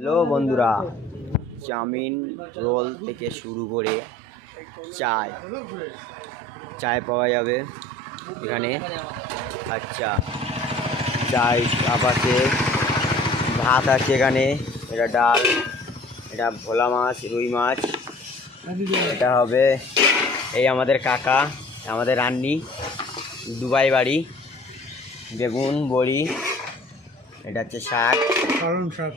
Hello বন্ধুরা, chowmein role থেকে শুরু করে চায় পাওয়া যাবে এখানে। আচ্ছা, চায় কাপ আছে, ভাত আছে এখানে, এটা ডাল, এটা ভোলা মাছ, রুই মাছ, এটা হবে এই আমাদের কাকা, আমাদের রান্নি, দুবাই বাড়ি, বেগুন বড়ি, এটা হচ্ছে শাক, পালং শাক।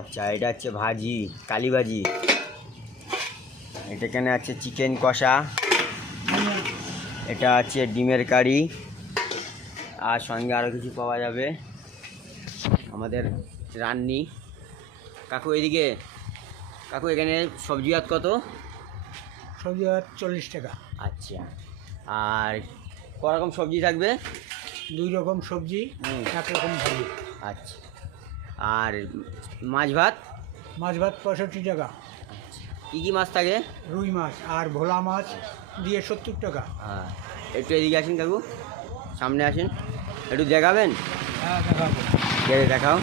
আচ্ছা এটা হচ্ছে ভাজি, কালি ভাজি, এটা এখানে আছে চিকেন কষা, এটা আছে ডিমের কারি, আর সঙ্গে আরও কিছু পাওয়া যাবে। আমাদের রান্নি কাকু এদিকে, কাকু এখানে সবজি হাত কত? সবজি আর 40 টাকা। আচ্ছা, আর করকম সবজি থাকবে? 2 রকম সবজি, 1 রকম ভাজি। আচ্ছা, আর মাছ ভাত? মাছ ভাত 65 টাকা। কী কী মাছ থাকে? রুই মাছ আর ভোলা মাছ দিয়ে 70 টাকা। হ্যাঁ, একটু এদিকে আসেন কাকু, সামনে আসেন, একটু দেখাবেন? হ্যাঁ, দেখাবো। দেখাও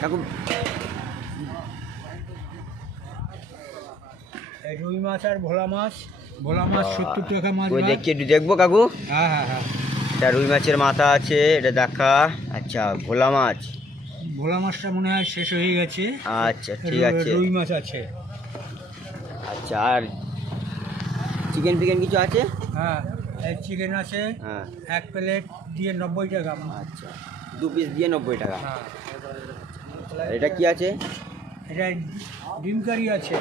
কাকু। এই রুই মাছ আর ভোলা মাছ 70 টাকা মাছ ওই ভাত। দেখি একটু দেখবো কাকু। হ্যাঁ হ্যাঁ হ্যাঁ, এটা রুই মাছের মাথা আছে, এটা দেখা। আচ্ছা, ভোলা মাছ, ভোলা মাছটা মনে হয় শেষ হয়ে গেছে। আচ্ছা ঠিক আছে। রুই মাছ আছে। আচ্ছা, আর চিকেন ফিকেন কিছু আছে? হ্যাঁ, এই চিকেন আছে, হ্যাঁ, 1 প্লেট দিয়ে 90 টাকা। আচ্ছা, 2 পিস দিয়ে 90 টাকা। হ্যাঁ, এটা কি আছে? এটা ডিম কারি আছে।